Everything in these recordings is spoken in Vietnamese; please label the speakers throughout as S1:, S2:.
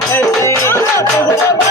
S1: I'm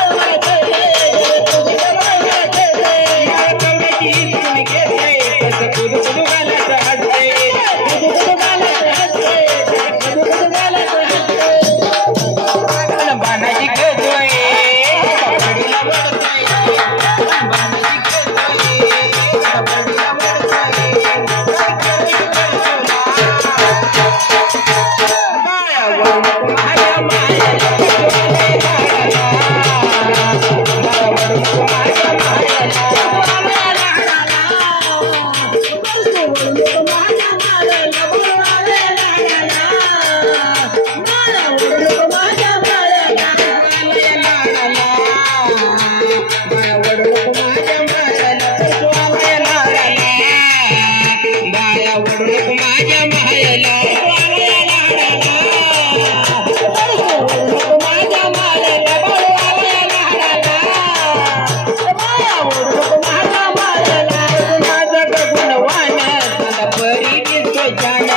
S1: जाना